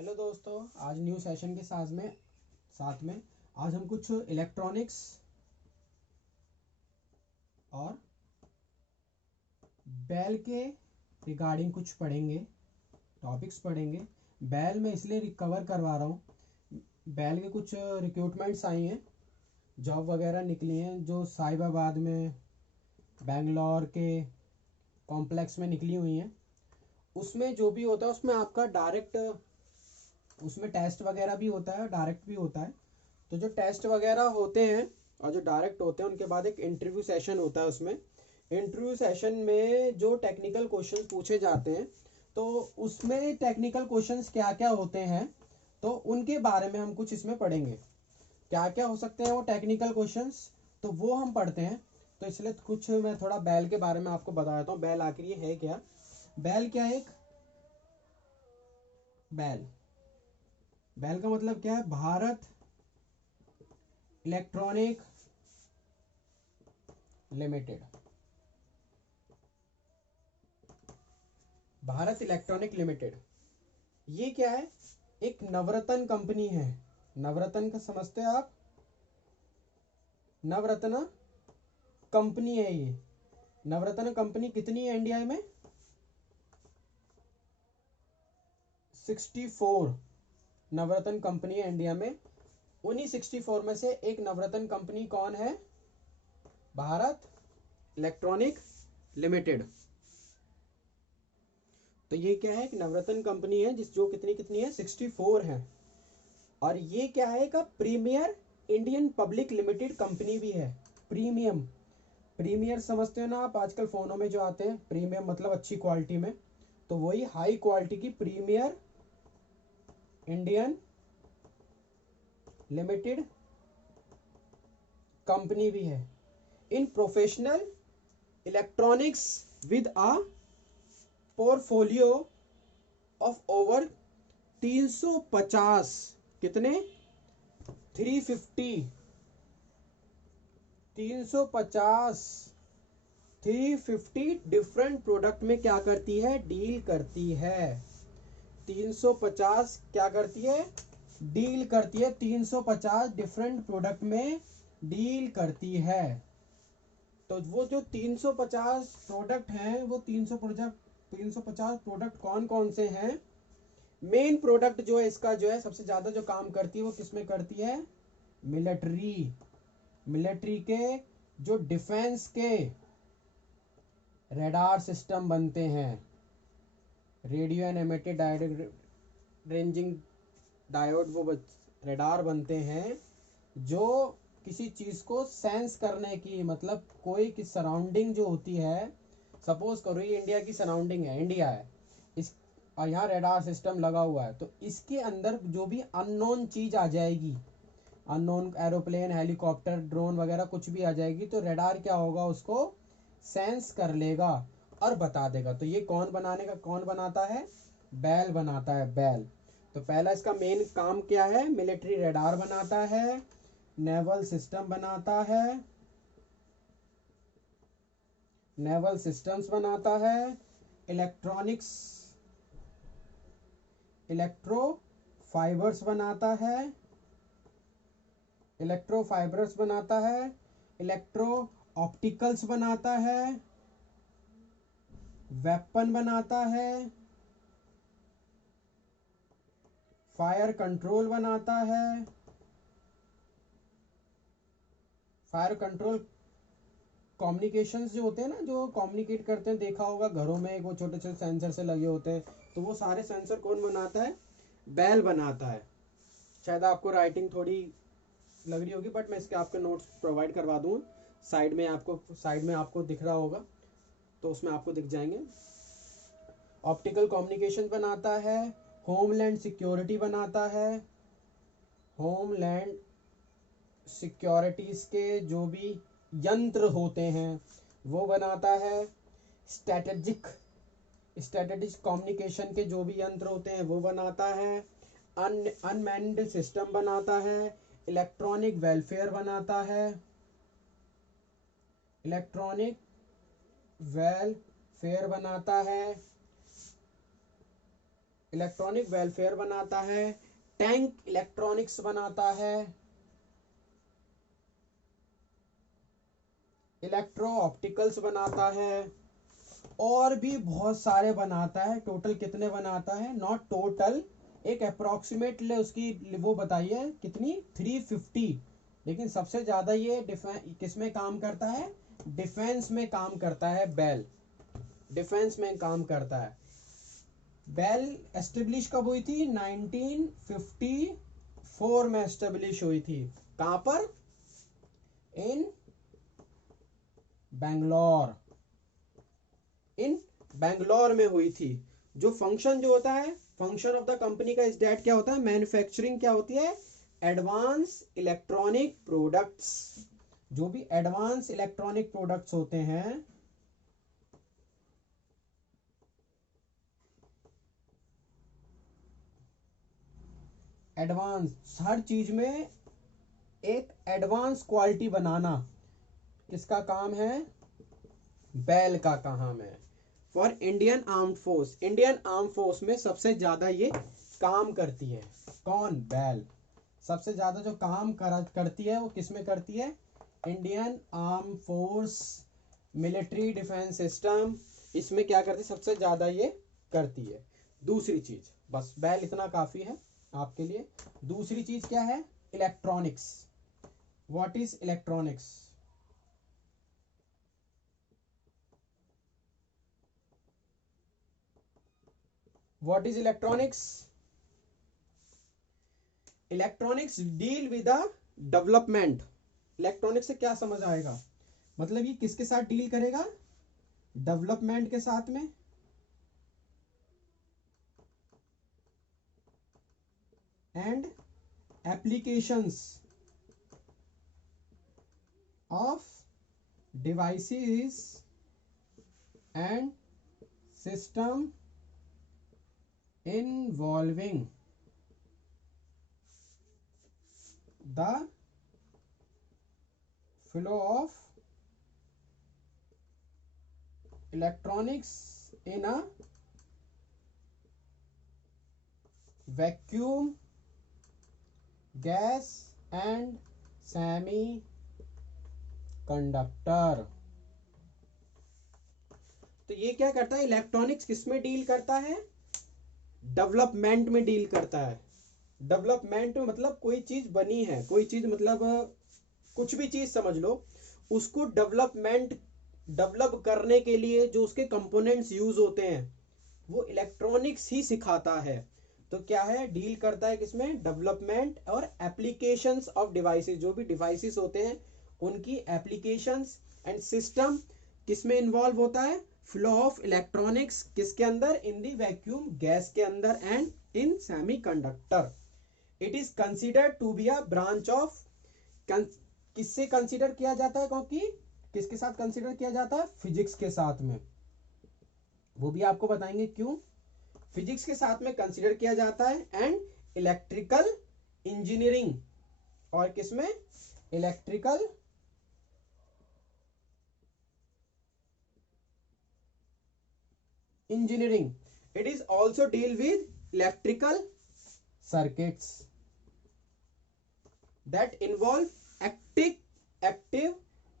Hello दोस्तों, आज new session के साथ में आज हम कुछ इलेक्ट्रॉनिक्स और बेल के रिगार्डिंग कुछ पढ़ेंगे, टॉपिक्स पढ़ेंगे। बेल में इसलिए रिकवर करवा रहा हूँ, बेल के कुछ रिक्रूटमेंट्स आई हैं, जॉब वगैरह निकली हैं जो साहिबाबाद में, बेंगलोर के कॉम्प्लेक्स में निकली हुई हैं। उसमें जो भी होता है उसमें आपका डायरेक्ट, उसमें टेस्ट वगैरह भी होता है, डायरेक्ट भी होता है। तो जो टेस्ट वगैरह होते हैं और जो डायरेक्ट होते हैं उनके बाद एक इंटरव्यू सेशन होता है। उसमें इंटरव्यू सेशन में जो टेक्निकल क्वेश्चन पूछे जाते हैं, तो उसमें टेक्निकल क्वेश्चंस क्या क्या होते हैं, तो उनके बारे में हम कुछ इसमें पढ़ेंगे। क्या क्या हो सकते हैं वो टेक्निकल क्वेश्चंस, तो वो हम पढ़ते हैं। तो इसलिए कुछ मैं थोड़ा बेल के बारे में आपको बता देता हूँ। बेल आखिर ये है क्या? बेल क्या है? बेल बेल का मतलब क्या है? Bharat electronic limited. Bharat electronic limited ये क्या है? एक नवरत्न कंपनी है। नवरत्न का समझते हैं आप? नवरत्न कंपनी है ये। नवरत्न कंपनी कितनी है इंडिया में? 64 नवरत्न कंपनी है इंडिया में। उन्हीं 64 में से एक नवरत्न कंपनी कौन है? Bharat electronic limited. तो ये क्या है? एक नवरत्न कंपनी है जो कितनी कितनी है? 64 है। और ये क्या है? एक premier Indian public limited company भी है। प्रीमियम, प्रीमियर समझते हो ना आप? आजकल फोनों में जो आते हैं, प्रीमियम मतलब अच्छी क्वालिटी में, तो वही हाई क्वालिटी की प्रीमियर इंडियन लिमिटेड कंपनी भी है। In professional electronics with a portfolio of over 350, कितने? 350, 350, 350 डिफरेंट प्रोडक्ट में क्या करती है? डील करती है। 350 क्या करती है? डील करती है। 350 डिफरेंट प्रोडक्ट में डील करती है। तो वो जो 350 प्रोडक्ट हैं, वो 350 प्रोडक्ट कौन कौन से हैं? मेन प्रोडक्ट जो है इसका, जो है सबसे ज्यादा जो काम करती है वो किसमें करती है? मिलिट्री। मिलिट्री के जो डिफेंस के रेडार सिस्टम बनते हैं, radio and emitted diode ranging diode, वो रेडार बनते हैं जो किसी चीज को सेंस करने की, मतलब कोई की सराउंडिंग जो होती है, सपोज करो ये इंडिया की सराउंडिंग है, इंडिया है इस, और यहाँ रेडार सिस्टम लगा हुआ है, तो इसके अंदर जो भी अननोन चीज आ जाएगी, अननोन एरोप्लेन, हेलीकॉप्टर, ड्रोन वगैरह कुछ भी आ जाएगी, तो रेडार क्या होगा? उसको सेंस कर लेगा और बता देगा। तो ये कौन बनाता है? बेल बनाता है, बेल। तो पहला इसका मेन काम क्या है? मिलिट्री रेडार बनाता है, नेवल सिस्टम बनाता है, नेवल सिस्टम्स बनाता है, इलेक्ट्रॉनिक्स, इलेक्ट्रो फाइबर्स बनाता है, इलेक्ट्रो फाइबर्स बनाता है, इलेक्ट्रो ऑप्टिकल्स बनाता है, वेपन बनाता है, फायर कंट्रोल बनाता है। फायर कंट्रोल कम्युनिकेशंस जो होते हैं ना, जो कम्युनिकेट करते हैं, देखा होगा घरों में वो छोटे छोटे सेंसर से लगे होते हैं, तो वो सारे सेंसर कौन बनाता है? बेल बनाता है। शायद आपको राइटिंग थोड़ी लग रही होगी, बट मैं इसके आपके नोट्स प्रोवाइड करवा दूँ। साइड में आपको दिख रहा होगा, तो उसमें आपको दिख जाएंगे। ऑप्टिकल कम्युनिकेशन बनाता है, होमलैंड सिक्योरिटी बनाता है, होमलैंड सिक्योरिटीज के जो भी यंत्र होते हैं वो बनाता है। स्ट्रेटेजिक स्ट्रेटेजिक कम्युनिकेशन के जो भी यंत्र होते हैं वो बनाता है। अनमैन्ड सिस्टम बनाता है, इलेक्ट्रॉनिक वेलफेयर बनाता है, इलेक्ट्रॉनिक वेलफेयर बनाता है, इलेक्ट्रॉनिक वेलफेयर बनाता है, टैंक इलेक्ट्रॉनिक्स बनाता है, इलेक्ट्रो ऑप्टिकल्स बनाता है, और भी बहुत सारे बनाता है। टोटल कितने बनाता है, नॉट टोटल, एक अप्रोक्सीमेटली उसकी वो बताइए कितनी, 350। लेकिन सबसे ज्यादा ये किस में काम करता है, डिफेंस में काम करता है। बेल डिफेंस में काम करता है। बेल एस्टेब्लिश कब हुई थी, 1954 में एस्टेब्लिश हुई थी। कहां पर, इन बैंगलोर, इन बैंगलोर में हुई थी। जो फंक्शन जो होता है, फंक्शन ऑफ द कंपनी का इस डेट क्या होता है, मैन्युफैक्चरिंग क्या होती है, एडवांस इलेक्ट्रॉनिक प्रोडक्ट्स। जो भी एडवांस इलेक्ट्रॉनिक प्रोडक्ट्स होते हैं, एडवांस, हर चीज में एक एडवांस क्वालिटी बनाना किसका काम है, बेल का काम है। For Indian armed force, Indian arm force में सबसे ज्यादा ये काम करती है। कौन, बेल। सबसे ज्यादा जो काम करती है वो किस में करती है, Indian arm force military defence system, इसमें क्या करती है, सबसे ज्यादा ये करती है। दूसरी चीज, बस बेल इतना काफी है आपके लिए। दूसरी चीज क्या है, electronics. What is electronics, what is electronics, electronics deal with the development. Electronics से क्या समझ आएगा, मतलब ये किसके साथ डील करेगा, डेवलपमेंट के साथ में, and applications of devices and system involving the flow of electronics in a vacuum, gas and semi conductor. तो ये क्या करता है, इलेक्ट्रॉनिक्स किस में डील करता है, डेवलपमेंट में डील करता है। डेवलपमेंट में मतलब कोई चीज बनी है, कोई चीज मतलब कुछ भी चीज समझ लो, उसको डेवलप करने के लिए जो उसके कंपोनेंट्स यूज होते हैं वो इलेक्ट्रॉनिक्स ही सिखाता है। तो क्या है, डील करता है किसमें, डेवलपमेंट और एप्लीकेशंस ऑफ डिवाइसेस। जो भी डिवाइसेस होते हैं उनकी एप्लीकेशंस एंड सिस्टम किसमें इन्वॉल्व होता है, फ्लो ऑफ इलेक्ट्रॉनिक्स किसके अंदर, इन दी वैक्यूम गैस के अंदर and in semiconductor. It is considered to be a branch of, किससे कंसिडर किया जाता है, क्योंकि किसके साथ कंसिडर किया जाता है, फिजिक्स के साथ में। वो भी आपको बताएंगे क्यों, फिजिक्स के साथ में कंसिडर किया जाता है। एंड इलेक्ट्रिकल इंजीनियरिंग, और किसमें, electrical engineering. It is also deal with electrical circuits that involve active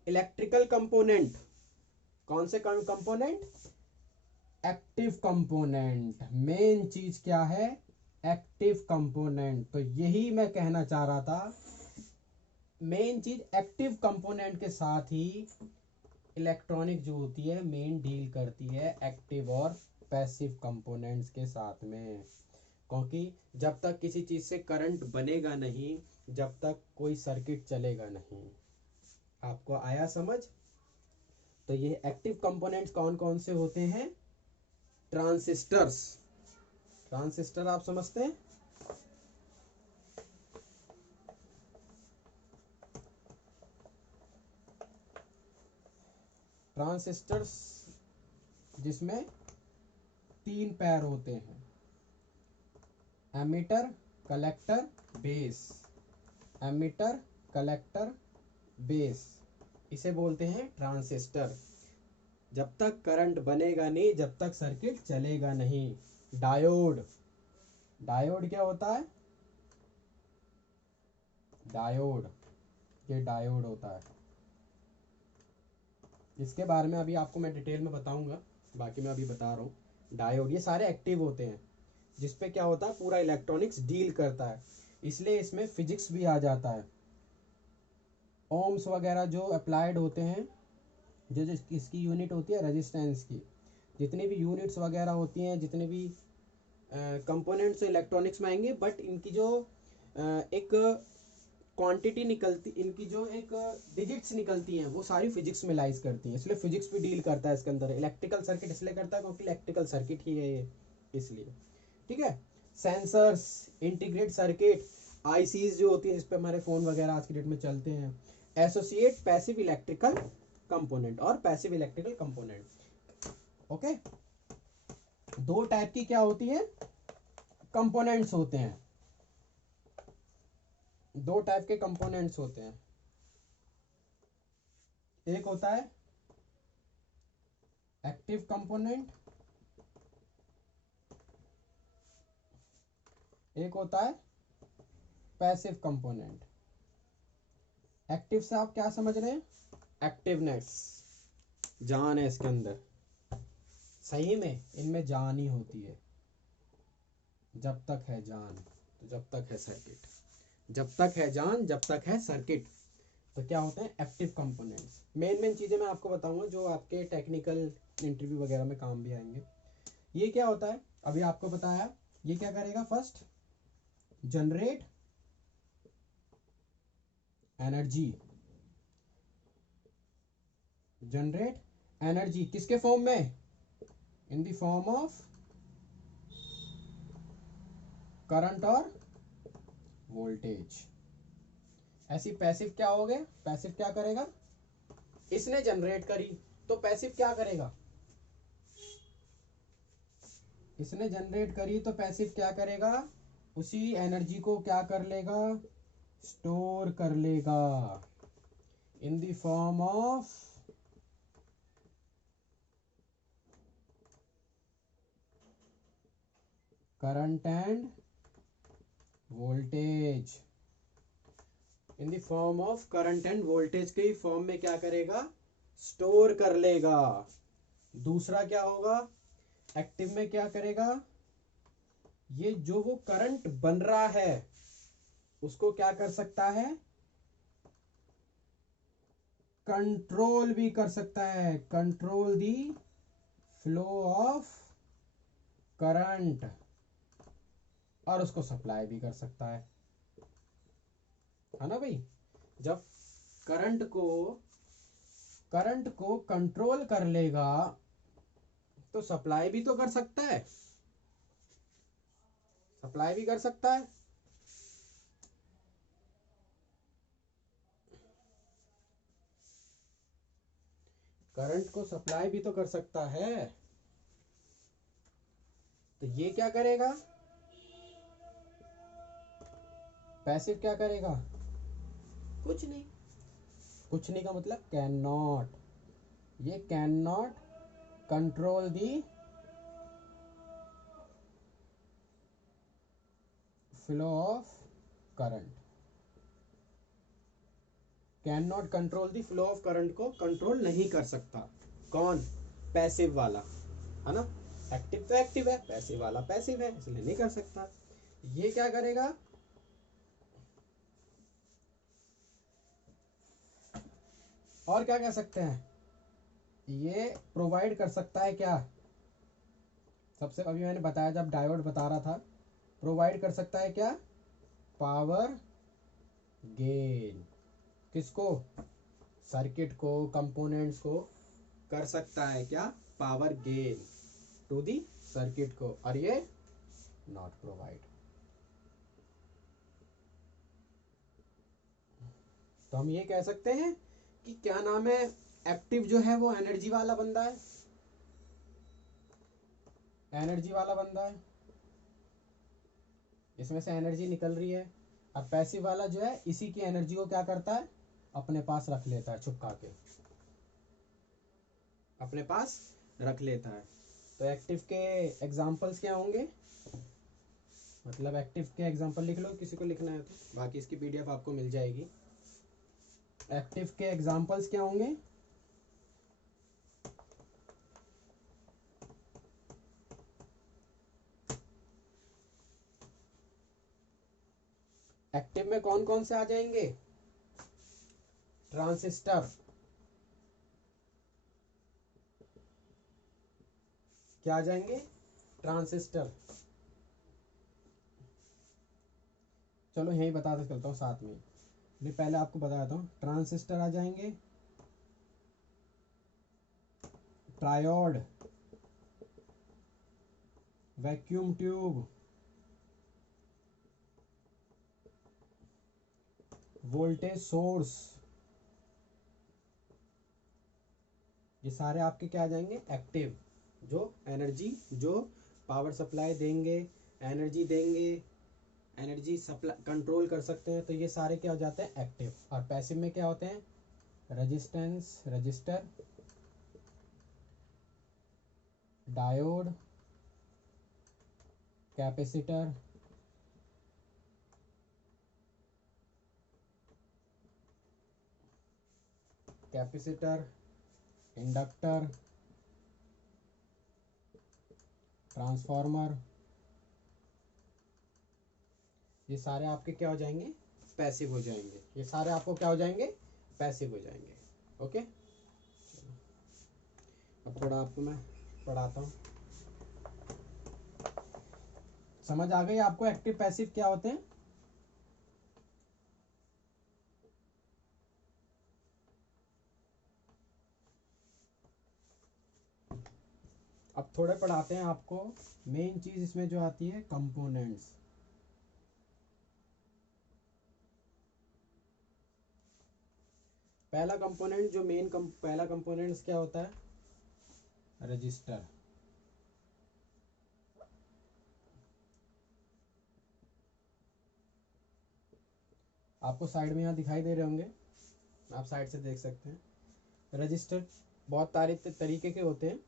electrical component. कौन से कंपोनेंट, एक्टिव कंपोनेंट। मेन चीज क्या है, एक्टिव कंपोनेंट। तो यही मैं कहना चाह रहा था, मेन चीज एक्टिव कंपोनेंट के साथ ही इलेक्ट्रॉनिक जो होती है मेन डील करती है एक्टिव और पैसिव कंपोनेंट्स के साथ में। क्योंकि जब तक किसी चीज से करंट बनेगा नहीं, जब तक कोई सर्किट चलेगा नहीं। आपको आया समझ। तो ये एक्टिव कंपोनेंट्स कौन कौन से होते हैं, ट्रांसिस्टर्स। ट्रांसिस्टर आप समझते हैं, ट्रांसिस्टर्स जिसमें 3 पैर होते हैं, emitter, collector, base. Emitter, collector, base, इसे बोलते हैं ट्रांसिस्टर। जब तक करंट बनेगा नहीं, जब तक सर्किट चलेगा नहीं। डायोड, डायोड क्या होता है? डायोड, ये डायोड होता है। इसके बारे में अभी आपको मैं डिटेल में बताऊंगा, बाकी मैं अभी बता रहा हूँ। डायोड ये सारे एक्टिव होते हैं, जिसपे क्या होता है, पूरा इलेक्ट्रॉनिक्स डील करता है, इसलिए इसमें फिजिक्स भी आ जाता है। ओम्स वगैरह जो अप्लाइड होते हैं, जो जो इसकी यूनिट होती है रेजिस्टेंस की, जितनी भी यूनिट्स वगैरह होती हैं, जितने भी कंपोनेंट्स इलेक्ट्रॉनिक्स में आएंगे, बट इनकी जो एक क्वांटिटी निकलती, इनकी जो एक डिजिट्स निकलती हैं, वो सारी फिजिक्स में लाइज करती हैं, इसलिए फिजिक्स भी डील करता है इसके अंदर। इलेक्ट्रिकल सर्किट इसलिए करता है क्योंकि इलेक्ट्रिकल सर्किट ही है ये, इसलिए। ठीक है। सेंसर्स, इंटीग्रेट सर्किट, आईसीज जो होती है जिस पे हमारे फ़ोन वगैरह आज की डेट में चलते हैं, एसोसिएट पैसिव इलेक्ट्रिकल कंपोनेंट और पैसिव इलेक्ट्रिकल कंपोनेंट। ओके, दो टाइप की क्या होती है, कंपोनेंट्स होते हैं, दो टाइप के कंपोनेंट्स होते हैं। एक होता है एक्टिव कंपोनेंट, एक होता है पैसिव कंपोनेंट। एक्टिव से आप क्या समझ रहे हैं? एक्टिवनेस, जान है इसके अंदर, सही में इनमें जान ही होती है। जब तक है जान तो जब तक है सर्किट, जब तक है जान जब तक है सर्किट, तो क्या होते हैं एक्टिव कंपोनेंट्स। मेन मेन चीज़ें मैं आपको बताऊंगा जो आपके टेक्निकल इंटरव्यू वगैरह में काम भी आएंगे। ये क्या होता है, अभी आपको बताया, ये क्या करेगा, first generate energy, generate energy किसके फॉर्म में, in the form of current और वोल्टेज। ऐसी पैसिव क्या हो गया, पैसिव क्या करेगा, इसने जनरेट करी, तो पैसिव क्या करेगा, इसने जनरेट करी तो पैसिव क्या करेगा, उसी एनर्जी को क्या कर लेगा, स्टोर कर लेगा in the form of current end voltage. In the form of current end voltage के फॉर्म में क्या करेगा, स्टोर कर लेगा। दूसरा क्या होगा, एक्टिव में क्या करेगा, ये जो वो करंट बन रहा है उसको क्या कर सकता है, कंट्रोल भी कर सकता है, control the flow of current, और उसको सप्लाई भी कर सकता है ना भाई। जब करंट को कंट्रोल कर लेगा तो सप्लाई भी तो कर सकता है, सप्लाई भी कर सकता है। करंट को सप्लाई भी तो कर सकता है, तो ये क्या करेगा, पैसिव क्या करेगा, कुछ नहीं। कुछ नहीं का मतलब कैन नॉट, ये can not control the flow of current, can not control the flow of current को कंट्रोल नहीं कर सकता। कौन, पैसिव वाला, है ना। एक्टिव तो एक्टिव है, पैसिव वाला पैसिव है, इसलिए नहीं कर सकता। ये क्या करेगा, और क्या कह सकते हैं, ये प्रोवाइड कर सकता है क्या, सबसे अभी मैंने बताया जब डायोड बता रहा था, प्रोवाइड कर सकता है क्या, पावर गेन। किसको, सर्किट को, कंपोनेंट्स को कर सकता है क्या, power gain to the circuit को, और ये नॉट प्रोवाइड। तो हम ये कह सकते हैं कि क्या नाम है, एक्टिव जो है वो एनर्जी वाला बंदा है, एनर्जी वाला बंदा है, इसमें से एनर्जी निकल रही है। अब पैसिव वाला जो है इसी की एनर्जी को क्या करता है, अपने पास रख लेता है, छुपा के अपने पास रख लेता है। तो एक्टिव के एग्जाम्पल्स क्या होंगे, मतलब एक्टिव के एग्जांपल लिख लो किसी को लिखना है तो, बाकी इसकी पीडीएफ आपको मिल जाएगी। एक्टिव के एग्जांपल्स क्या होंगे? एक्टिव में कौन कौन से आ जाएंगे? ट्रांजिस्टर, क्या आ जाएंगे? ट्रांजिस्टर। चलो यही बताते चलता हूँ साथ में, मैं पहले आपको बता देता हूँ। ट्रांजिस्टर आ जाएंगे, triode, vacuum tube, voltage source, ये सारे आपके क्या आ जाएंगे? एक्टिव, जो एनर्जी, जो पावर सप्लाई देंगे, एनर्जी देंगे, एनर्जी सप्लाई कंट्रोल कर सकते हैं, तो ये सारे क्या हो जाते हैं? एक्टिव। और पैसिव में क्या होते हैं? Resistance, register, diode, capacitor, capacitor, inductor, transformer, ये सारे आपके क्या हो जाएंगे? पैसिव हो जाएंगे। ये सारे आपको क्या हो जाएंगे? पैसिव हो जाएंगे। ओके, अब थोड़ा आपको मैं पढ़ाता हूँ। समझ आ गई आपको एक्टिव पैसिव क्या होते हैं? अब थोड़े पढ़ाते हैं आपको। मेन चीज इसमें जो आती है, कंपोनेंट्स। पहला कंपोनेंट जो पहला कंपोनेंट्स क्या होता है? रजिस्टर। आपको साइड में यहाँ दिखाई दे रहे होंगे, आप साइड से देख सकते हैं। रजिस्टर बहुत सारे तरीके के होते हैं,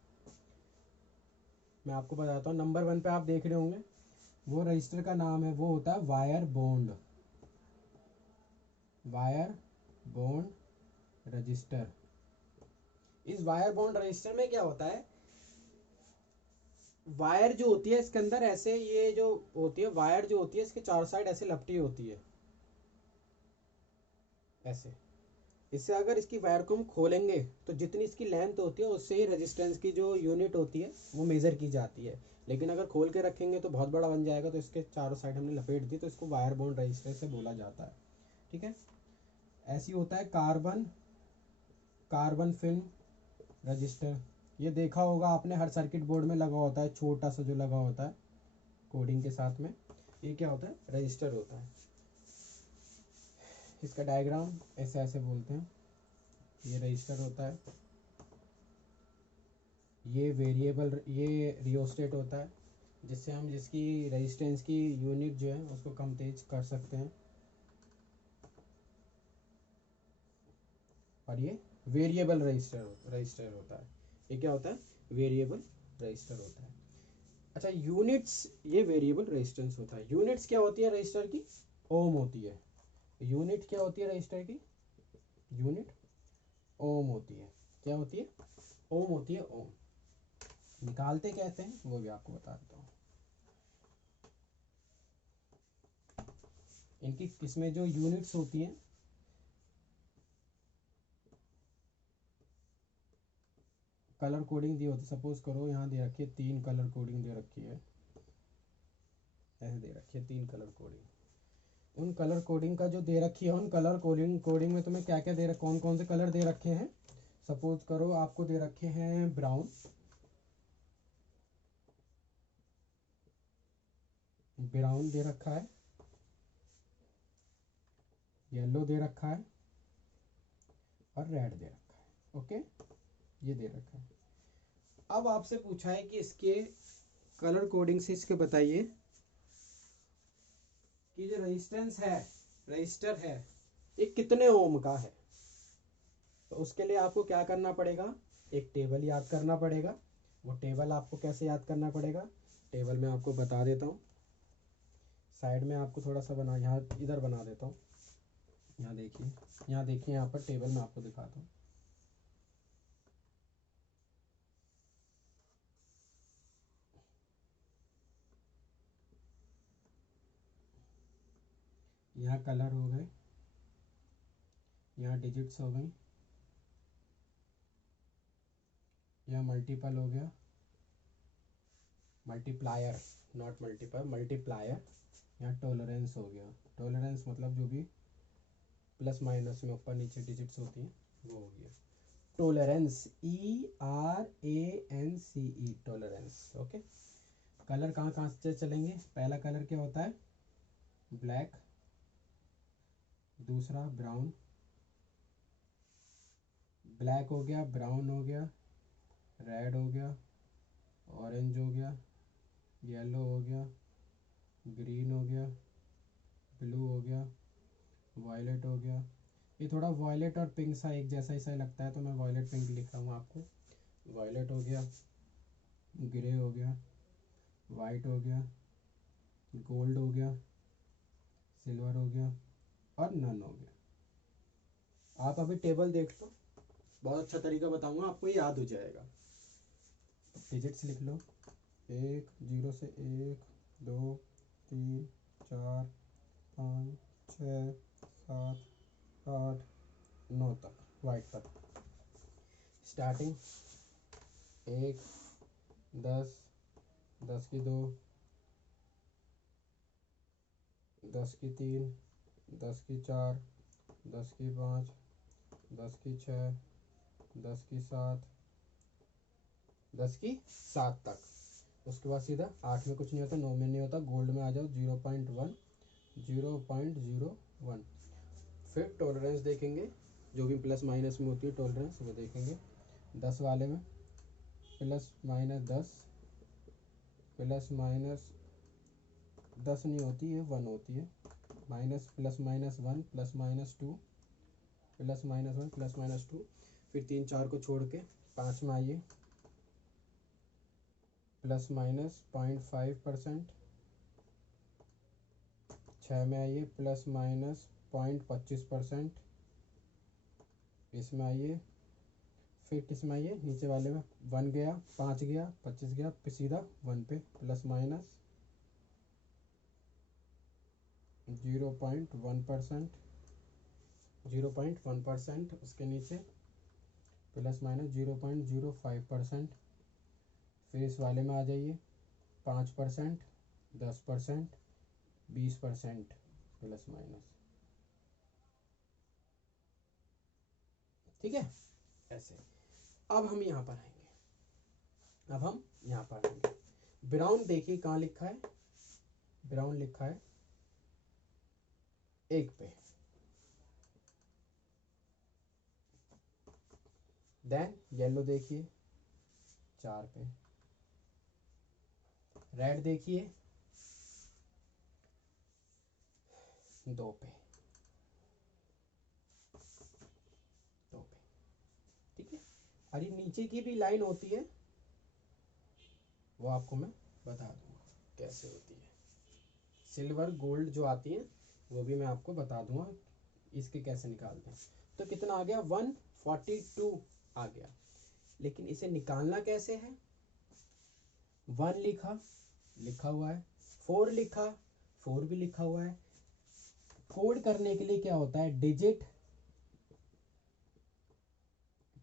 मैं आपको बताता हूँ। नंबर 1 पे आप देख रहे होंगे, वो रजिस्टर का नाम है, वो होता है wire bond. Wire bond register. इस वायर बॉन्ड रजिस्टर में क्या होता है? वायर जो होती है इसके अंदर ऐसे, ये जो होती है वायर जो होती है, इसके चार साइड ऐसे लपटी होती है, ऐसे। इससे अगर इसकी वायर को हम खोलेंगे तो जितनी इसकी लेंथ होती है उससे ही रेजिस्टेंस की जो यूनिट होती है वो मेजर की जाती है। लेकिन अगर खोल के रखेंगे तो बहुत बड़ा बन जाएगा, तो इसके चारों साइड हमने लपेट दी, तो इसको वायर बॉन्ड रजिस्टर से बोला जाता है। ठीक है, ऐसी होता है कार्बन फिल्म रजिस्टर। ये देखा होगा आपने, हर सर्किट बोर्ड में लगा होता है, छोटा सा जो लगा होता है कोडिंग के साथ में। ये क्या होता है? रजिस्टर होता है। इसका डायग्राम ऐसे ऐसे बोलते हैं। ये रजिस्टर होता है, ये वेरिएबल, ये रियोस्टेट होता है, जिससे हम जिसकी रेजिस्टेंस की यूनिट जो है उसको कम तेज कर सकते हैं। और ये वेरिएबल रजिस्टर होता है। ये क्या होता है? वेरिएबल रजिस्टर होता है। अच्छा, यूनिट्स, ये वेरिएबल रेजिस्टेंस होता है। यूनिट्स क्या होती है रजिस्टर की? ओम होती है। यूनिट क्या होती है रजिस्टर की? यूनिट ओम होती है। क्या होती है? ओम होती है, ओम। निकालते कैसे हैं वो भी आपको बता देता हूँ। इनकी इसमें जो यूनिट्स होती हैं, कलर कोडिंग दी होती है। सपोज करो यहाँ दे रखी है 3 कलर कोडिंग दे रखी है, ऐसे दे रखी है 3 कलर कोडिंग। उन कलर कोडिंग का जो दे रखी है, उन कलर कोडिंग में तुम्हें क्या क्या दे रखा, कौन कौन से कलर दे रखे हैं? सपोज करो आपको दे रखे हैं ब्राउन, ब्राउन दे रखा है, येलो दे रखा है, और रेड दे रखा है। ओके, ये दे रखा है। अब आपसे पूछा है कि इसके कलर कोडिंग से इसके बताइए कि जो रजिस्टर है ये कितने ओम का है। तो उसके लिए आपको क्या करना पड़ेगा? एक टेबल याद करना पड़ेगा। वो टेबल आपको कैसे याद करना पड़ेगा? टेबल में आपको बता देता हूँ। साइड में आपको थोड़ा सा बना, यहाँ इधर बना देता हूँ। यहाँ देखिए, यहाँ देखिए, यहाँ पर टेबल में आपको दिखाता हूँ। यहाँ कलर हो गए, यहाँ डिजिट्स हो गई, यहाँ मल्टीपल हो गया, मल्टीप्लायर, नॉट मल्टीपल, मल्टीप्लायर। यहाँ टॉलरेंस हो गया, टॉलरेंस मतलब जो भी प्लस माइनस में ऊपर नीचे डिजिट्स होती हैं वो हो गया tolerance, ERANCE, tolerance. Okay, colour कहाँ कहाँ से चलेंगे? पहला कलर क्या होता है? ब्लैक, दूसरा ब्राउन, ब्लैक हो गया, ब्राउन हो गया, रेड हो गया, ऑरेंज हो गया, येलो हो गया, ग्रीन हो गया, ब्लू हो गया, वायलेट हो गया। ये थोड़ा वायलेट और पिंक सा एक जैसा ही सा लगता है तो मैं वायलेट पिंक लिख रहा हूँ आपको। वायलेट हो गया, ग्रे हो गया, वाइट हो गया, गोल्ड हो गया, सिल्वर हो गया और नन हो गया। आप अभी टेबल देख लो, बहुत अच्छा तरीका बताऊंगा आपको, ये याद हो जाएगा। डिजिट्स लिख लो, 1 0 से 1 2 3 4 5 6 7 8 9 तक, वाइट तक। स्टार्टिंग 1 10 10 की 2 10 की 3 10 की 4 10 की 5 10 की 6 10 की 7 10 की 7 तक। उसके बाद सीधा 8 में कुछ नहीं होता, 9 में नहीं होता, गोल्ड में आ जाओ 0.1 0.01। फिर टॉलरेंस देखेंगे, जो भी प्लस माइनस में होती है टॉलरेंस वो देखेंगे। 10 वाले में प्लस माइनस 10, प्लस माइनस 10 नहीं होती है, 1 होती है। Minus plus minus 1 plus minus 2 plus minus 1 plus minus 2। फिर 3 4 को छोड़ के 5 में आइए, प्लस माइनस 0.5%। 6 में आइए, प्लस माइनस 0.25%। इसमें आइए, फिर इसमें आइए, नीचे वाले में 1 गया, 5 गया, 25 गया, फिर सीधा 1 पे प्लस माइनस 0.1%, 0.1%। उसके नीचे प्लस माइनस 0.05%। फिर इस वाले में आ जाइए, 5%, 10%, 20% प्लस माइनस। ठीक है, ऐसे। अब हम यहाँ पर आएंगे, अब हम यहाँ पर आएंगे। ब्राउन देखिए कहाँ लिखा है, ब्राउन लिखा है 1 पे। देन येलो देखिए 4 पे। रेड देखिए 2 पे, 2 पे। ठीक है, अरे नीचे की भी लाइन होती है, वो आपको मैं बता दूंगा कैसे होती है। सिल्वर गोल्ड जो आती है वो भी मैं आपको बता दूंगा इसके कैसे निकालते हैं। तो कितना आ गया? 142 आ गया। लेकिन इसे निकालना कैसे है? 1 लिखा, लिखा हुआ है, 4 लिखा, 4 भी लिखा हुआ है। कोड करने के लिए क्या होता है? डिजिट,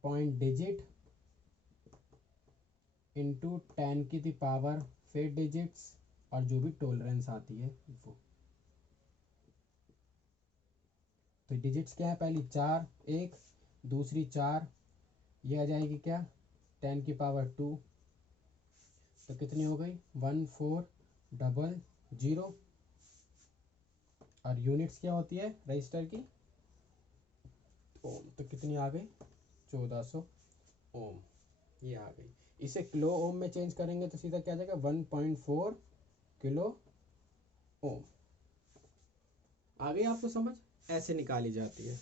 पॉइंट डिजिट इंटू 10 की द पावर, फिर डिजिट्स और जो भी टॉलरेंस आती है वो। तो डिजिट्स क्या है? पहली 4 1, दूसरी 4, ये आ जाएगी क्या? 10 की पावर 2। तो कितनी हो गई? 1400। और यूनिट्स क्या होती है रजिस्टर की? ओम। तो कितनी आ गई? 1400 ओम, ये आ गई। इसे किलो ओम में चेंज करेंगे तो सीधा क्या आ जाएगा? 1.4 किलो ओम। आ गई आपको समझ? ऐसे निकाली जाती है।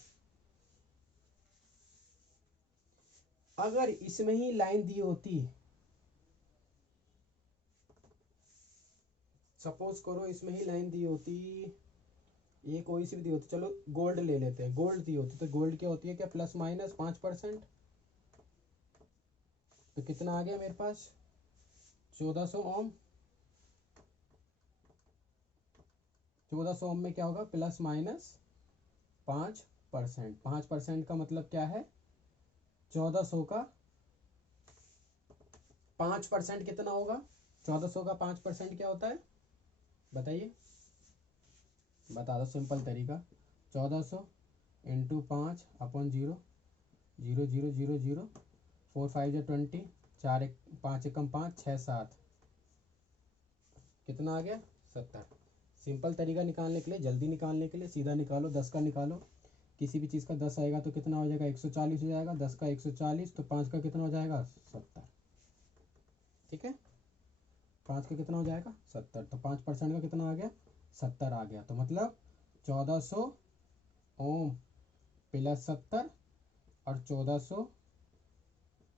अगर इसमें ही लाइन दी होती, सपोज करो इसमें ही लाइन दी होती, ये कोई सी भी दी होती, चलो गोल्ड ले लेते हैं, गोल्ड दी होती तो गोल्ड क्या होती है, क्या प्लस माइनस 5%। तो कितना आ गया मेरे पास 1400 ओम। 1400 ओम में क्या होगा, प्लस माइनस 5%। 5% का मतलब क्या है, 1400 का 5% कितना होगा, 1400 का 5% क्या होता है बताइए, बता दो सिंपल तरीका। 1400 इंटू 5/0, 0 0 0 0, 4 5 या 20, 4 1 5 एकम 5, 6 7, कितना आ गया 70। सिंपल तरीका निकालने के लिए, जल्दी निकालने के लिए सीधा निकालो, 10 का निकालो, किसी भी चीज़ का 10 आएगा तो कितना हो जाएगा 140 हो जाएगा, 10 का 140, तो 5 का कितना हो जाएगा 70। ठीक है, 5 का कितना हो जाएगा 70, तो 5% का कितना आ गया 70 आ गया। तो मतलब 1400 ओम प्लस 70 और 1400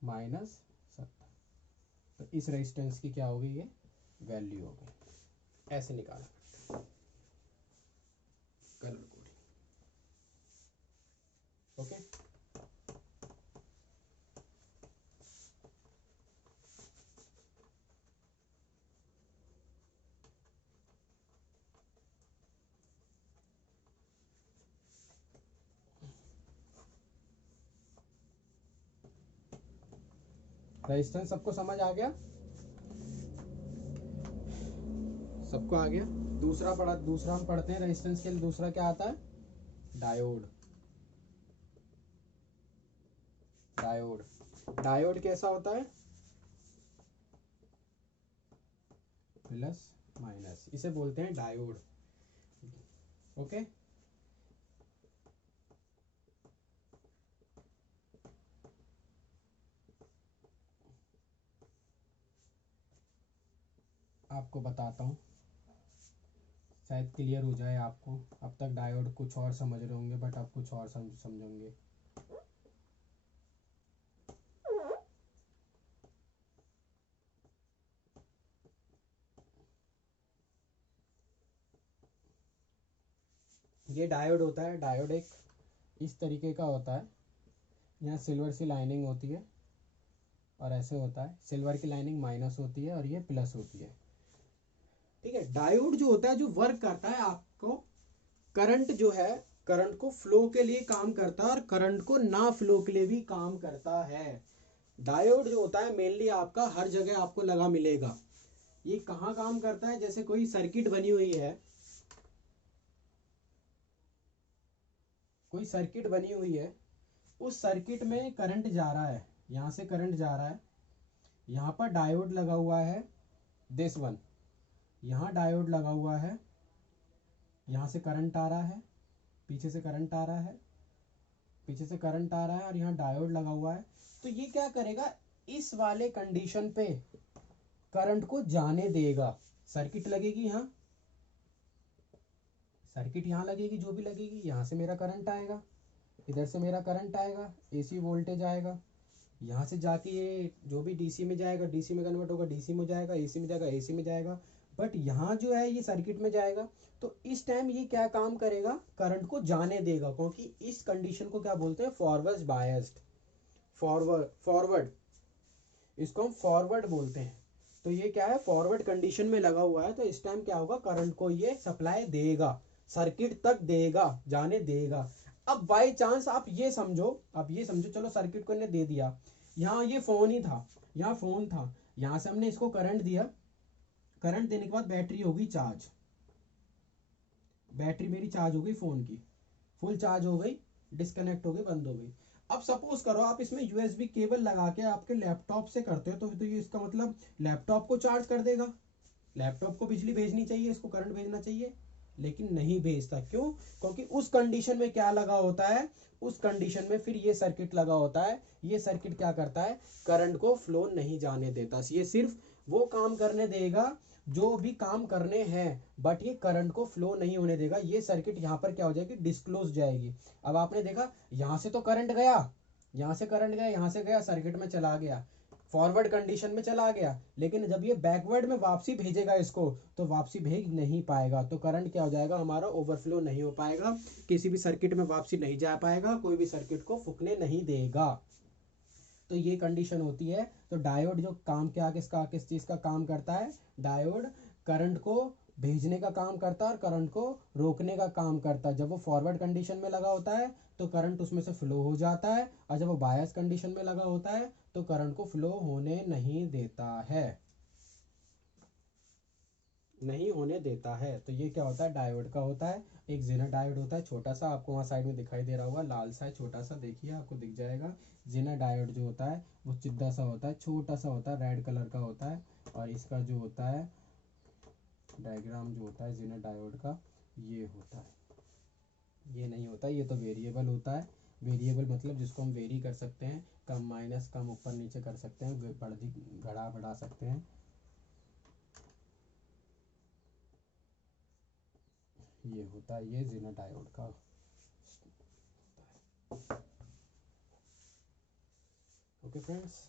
माइनस 70, तो इस रेजिस्टेंस की क्या होगी, ये वैल्यू होगी। ऐसे निकाला कलर कोडिंग। ओके, रेजिस्टेंस सबको समझ आ गया, सबको आ गया। दूसरा हम पढ़ते हैं रेजिस्टेंस के लिए, दूसरा क्या आता है, डायोड। डायोड डायोड कैसा होता है, प्लस माइनस, इसे बोलते हैं डायोड। ओके, आपको बताता हूँ, शायद क्लियर हो जाए आपको। अब तक डायोड कुछ और समझ रहे होंगे, बट आप कुछ और समझेंगे। ये डायोड होता है, डायोड एक इस तरीके का होता है, यहाँ सिल्वर सी लाइनिंग होती है और ऐसे होता है, सिल्वर की लाइनिंग माइनस होती है और ये प्लस होती है। ठीक है, डायोड जो होता है, जो वर्क करता है, आपको करंट जो है, करंट को फ्लो के लिए काम करता है और करंट को ना फ्लो के लिए भी काम करता है। डायोड जो होता है मेनली आपका हर जगह आपको लगा मिलेगा। ये कहाँ काम करता है, जैसे कोई सर्किट बनी हुई है, कोई सर्किट बनी हुई है, उस सर्किट में करंट जा रहा है, यहाँ से करंट जा रहा है, यहाँ पर डायोड लगा हुआ है, दिस वन, यहाँ डायोड लगा हुआ है, यहाँ से करंट आ रहा है, पीछे से करंट आ रहा है, पीछे से करंट आ रहा है और यहाँ डायोड लगा हुआ है। तो ये क्या करेगा, इस वाले कंडीशन पे करंट को जाने देगा। सर्किट लगेगी यहाँ, सर्किट यहाँ लगेगी, जो भी लगेगी, यहाँ से मेरा करंट आएगा, इधर से मेरा करंट आएगा, एसी वोल्टेज आएगा, यहाँ से जाके ये जो भी डीसी में जाएगा, डीसी में कन्वर्ट होगा, डीसी में जाएगा, एसी में जाएगा, एसी में जाएगा, बट यहाँ जो है ये सर्किट में जाएगा। तो इस टाइम ये क्या काम करेगा, करंट को जाने देगा, क्योंकि इस कंडीशन को क्या बोलते हैं, फॉरवर्ड बायस्ड, फॉरवर्ड, इसको हम फॉरवर्ड बोलते हैं। तो ये क्या है, फॉरवर्ड कंडीशन में लगा हुआ है, तो इस टाइम क्या होगा, करंट को ये सप्लाई देगा, सर्किट तक देगा, जाने देगा। अब बाय चांस आप ये समझो, चलो सर्किट को इन्हें दे दिया, यहाँ ये फोन ही था, यहाँ फोन था, यहाँ से हमने इसको करंट दिया, करंट देने के बाद बैटरी होगी चार्ज, बैटरी मेरी चार्ज हो गई, फोन की फुल चार्ज हो गई, डिस्कनेक्ट हो गई, बंद हो गई। अब सपोज करो आप इसमें यूएसबी केबल लगा के आपके लैपटॉप से करते हो, तो ये इसका मतलब लैपटॉप को चार्ज कर देगा, लैपटॉप को बिजली भेजनी चाहिए, इसको करंट भेजना चाहिए, लेकिन नहीं भेजता। क्यों, क्योंकि उस कंडीशन में क्या लगा होता है, उस कंडीशन में फिर ये सर्किट लगा होता है, ये सर्किट क्या करता है, करंट को फ्लो नहीं जाने देता, ये सिर्फ वो काम करने देगा जो भी काम करने हैं, बट ये करंट को फ्लो नहीं होने देगा। ये सर्किट यहाँ पर क्या हो जाएगी, डिस्क्लोज जाएगी। अब आपने देखा यहाँ से तो करंट गया, यहाँ से करंट गया, यहाँ से गया, सर्किट में चला गया, फॉरवर्ड कंडीशन में चला गया, लेकिन जब ये बैकवर्ड में वापसी भेजेगा इसको तो वापसी भेज नहीं पाएगा, तो करंट क्या हो जाएगा हमारा, ओवरफ्लो नहीं हो पाएगा, किसी भी सर्किट में वापसी नहीं जा पाएगा, कोई भी सर्किट को फूकने नहीं देगा। तो ये कंडीशन होती है। तो डायोड जो काम क्या किस चीज़ का काम करता है, डायोड करंट को भेजने का काम करता है और करंट को रोकने का काम करता है। जब वो फॉरवर्ड कंडीशन में लगा होता है तो करंट उसमें से फ्लो हो जाता है, और जब वो बायस कंडीशन में लगा होता है तो करंट को फ्लो होने नहीं देता है, नहीं होने देता है। तो ये क्या होता है, डायोड का होता है। एक जेनर डायोड होता है छोटा सा, आपको वहाँ साइड में दिखाई दे रहा होगा, लाल सा है छोटा सा, देखिए आपको दिख जाएगा। जेनर डायोड जो होता है वो चिद्दा सा होता है, छोटा सा होता है, रेड कलर का होता है। और इसका जो होता है डायग्राम जो होता है जेनर डायोड का, ये होता है, ये नहीं होता, ये तो वेरिएबल होता है। वेरिएबल मतलब जिसको हम वेरी कर सकते हैं, कम माइनस, कम ऊपर नीचे कर सकते हैं, घड़ा बढ़ा सकते हैं। ये होता है ये जेनर डायोड का। ओके फ्रेंड्स,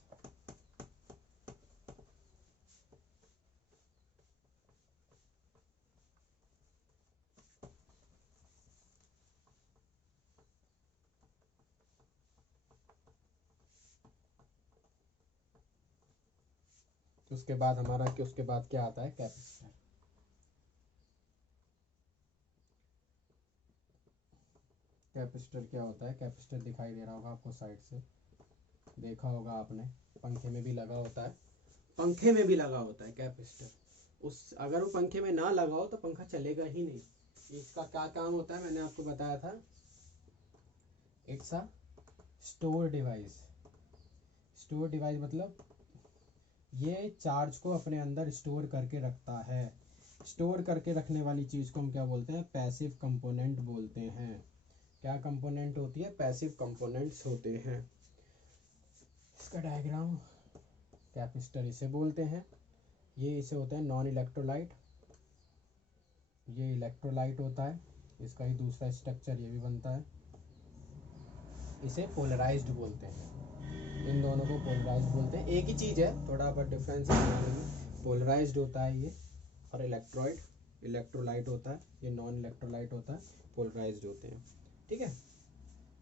उसके बाद हमारा कि उसके बाद क्या आता है, कैपेसिटर। कैपेसिटर क्या होता है, कैपेसिटर दिखाई दे रहा होगा आपको साइड से, देखा होगा आपने, पंखे में भी लगा होता है, पंखे में भी लगा होता है कैपेसिटर। उस अगर वो पंखे में ना लगा हो तो पंखा चलेगा ही नहीं। इसका क्या काम होता है, मैंने आपको बताया था, it's a store device. Store device मतलब ये चार्ज को अपने अंदर स्टोर करके रखता है। स्टोर करके रखने वाली चीज़ को हम क्या बोलते हैं, पैसिव कंपोनेंट बोलते हैं। क्या कंपोनेंट होती है, पैसिव कंपोनेंट्स होते हैं। इसका डायग्राम, कैपेसिटर इसे बोलते हैं, ये इसे होते हैं नॉन इलेक्ट्रोलाइट, ये इलेक्ट्रोलाइट होता है, इसका ही दूसरा स्ट्रक्चर ये भी बनता है, इसे पोलराइज्ड बोलते हैं। इन दोनों को पोलराइज्ड बोलते हैं, एक ही चीज़ है, थोड़ा बहुत डिफरेंस है। पोलराइज्ड होता है ये, और इलेक्ट्रॉइड इलेक्ट्रोलाइट होता है, ये नॉन इलेक्ट्रोलाइट होता है, पोलराइज्ड होते हैं। ठीक है,